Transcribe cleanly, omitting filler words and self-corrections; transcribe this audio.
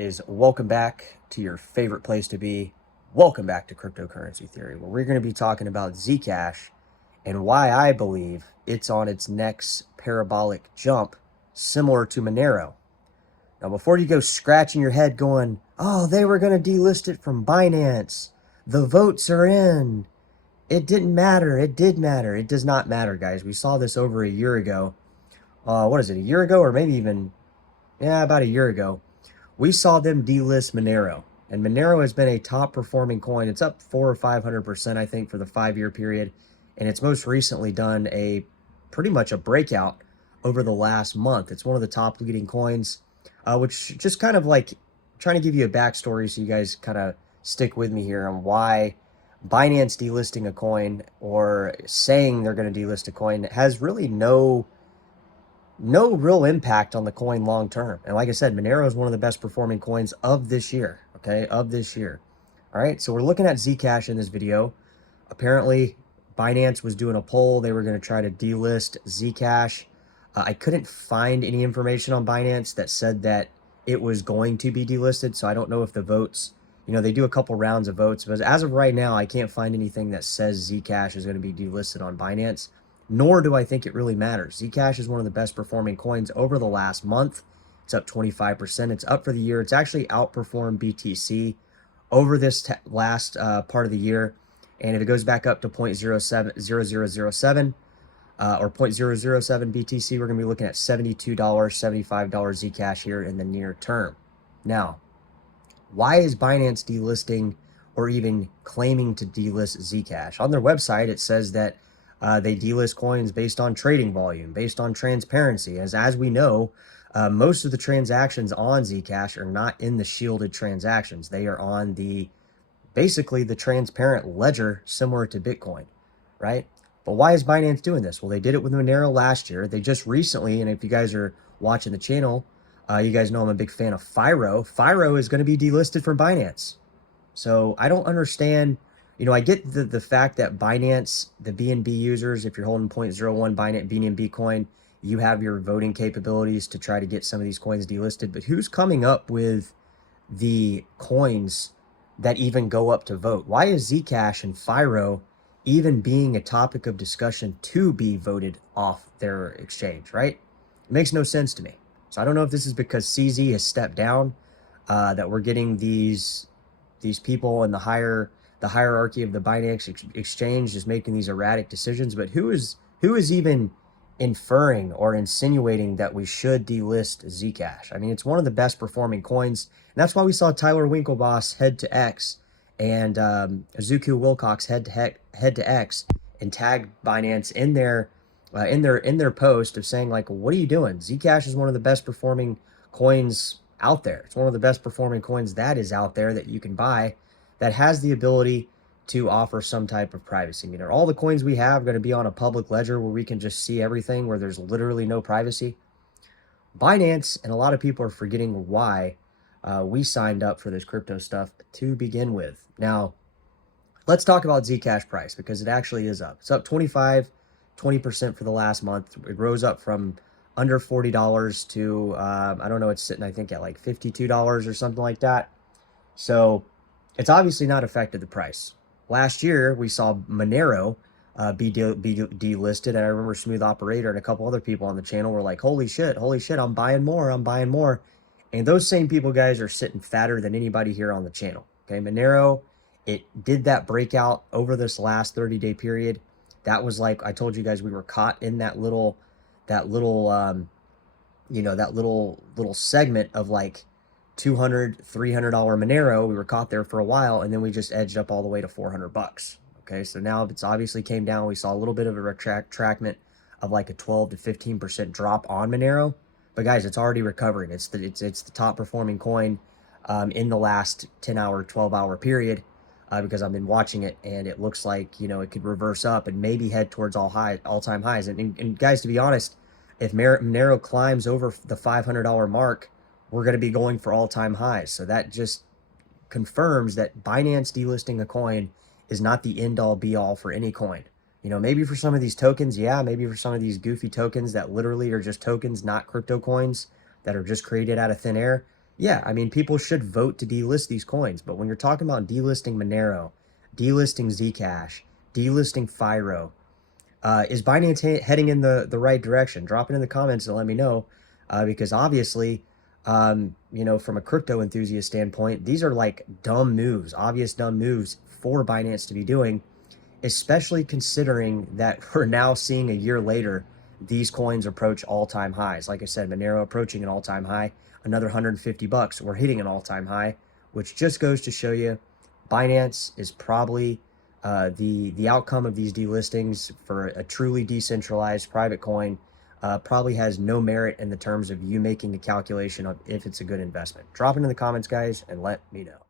guys, welcome back to your favorite place to be. Welcome back to Cryptocurrency Theory, where we're going to be talking about Zcash and why I believe it's on its next parabolic jump, similar to Monero. Now, before you go scratching your head going, oh, they were going to delist it from Binance. The votes are in. It didn't matter. It did matter. It does not matter, guys. We saw this over a year ago. What is it, a year ago? Or maybe even, yeah, about a year ago. We saw them delist Monero, and Monero has been a top performing coin. It's up 400 or 500%, I think, for the 5-year period, and it's most recently done a pretty much a breakout over the last month. It's one of the top leading coins, which just kind of like trying to give you a backstory so you guys kind of stick with me here on why Binance delisting a coin or saying they're going to delist a coin has really no real impact on the coin long term. And like I said, Monero is one of the best performing coins of this year, okay, of this year. All right, so we're looking at Zcash in this video. Apparently, Binance was doing a poll. They were going to try to delist Zcash. I couldn't find any information on Binance that said that it was going to be delisted, so I don't know if the votes, they do a couple rounds of votes, but as of right now, I can't find anything that says Zcash is going to be delisted on Binance, nor do I think it really matters. Zcash is one of the best performing coins over the last month. It's up 25%. It's up for the year. It's actually outperformed BTC over this last part of the year. And if it goes back up to 0.0007 or 0.007 BTC, we're going to be looking at $72, $75 Zcash here in the near term. Now, why is Binance delisting or even claiming to delist Zcash? On their website, it says that they delist coins based on trading volume, based on transparency. As we know, most of the transactions on Zcash are not in the shielded transactions. They are on basically the transparent ledger, similar to Bitcoin, right? But why is Binance doing this? Well, they did it with Monero last year. They just recently, and if you guys are watching the channel, you guys know I'm a big fan of Firo. Firo is going to be delisted from Binance. So I don't understand. I get the fact that Binance, the BNB users, if you're holding 0.01 Binance BNB coin, you have your voting capabilities to try to get some of these coins delisted. But who's coming up with the coins that even go up to vote? Why is Zcash and Firo even being a topic of discussion to be voted off their exchange, right? It makes no sense to me. So I don't know if this is because CZ has stepped down, that we're getting these people in the hierarchy of the Binance exchange just making these erratic decisions. But who is even inferring or insinuating that we should delist Zcash? I mean, it's one of the best performing coins, and that's why we saw Tyler Winklevoss head to X and Zuku Wilcox head to X and tag Binance in their post of saying, like, what are you doing? Zcash is one of the best performing coins out there. It's one of the best performing coins that is out there that you can buy, that has the ability to offer some type of privacy. I mean, are all the coins we have going to be on a public ledger where we can just see everything, where there's literally no privacy? Binance, and a lot of people are forgetting why we signed up for this crypto stuff to begin with. Now, let's talk about Zcash price, because it actually is up. It's up 20% for the last month. It rose up from under $40 to, I don't know, it's sitting, I think, at like $52 or something like that. So it's obviously not affected the price. Last year, we saw Monero be delisted, and I remember Smooth Operator and a couple other people on the channel were like, holy shit, I'm buying more. And those same people, guys, are sitting fatter than anybody here on the channel. Okay, Monero, it did that breakout over this last 30-day period. That was like, I told you guys, we were caught in that little segment of like $200, $300 Monero. We were caught there for a while, and then we just edged up all the way to $400. Okay, so now it's obviously came down. We saw a little bit of a retractment of like a 12 to 15% drop on Monero, but guys, it's already recovering. It's the top performing coin in the last 10-hour, 12-hour period, because I've been watching it, and it looks like it could reverse up and maybe head towards all-time highs. And guys, to be honest, if Monero climbs over the $500 mark, we're going to be going for all-time highs. So that just confirms that Binance delisting a coin is not the end-all be-all for any coin. Maybe for some of these tokens, yeah, maybe for some of these goofy tokens that literally are just tokens, not crypto coins, that are just created out of thin air, Yeah, I mean, people should vote to delist these coins, but when you're talking about delisting Monero, delisting Zcash, delisting Firo, is Binance heading in the right direction? Drop it in the comments and let me know, because obviously, you know, from a crypto enthusiast standpoint, these are like dumb moves, obvious dumb moves for Binance to be doing, especially considering that we're now seeing a year later these coins approach all-time highs. Like I said, Monero approaching an all-time high, another 150 bucks. We're hitting an all-time high, which just goes to show you Binance is probably the outcome of these delistings for a truly decentralized private coin probably has no merit in the terms of you making the calculation of if it's a good investment. Drop it in the comments, guys, and let me know.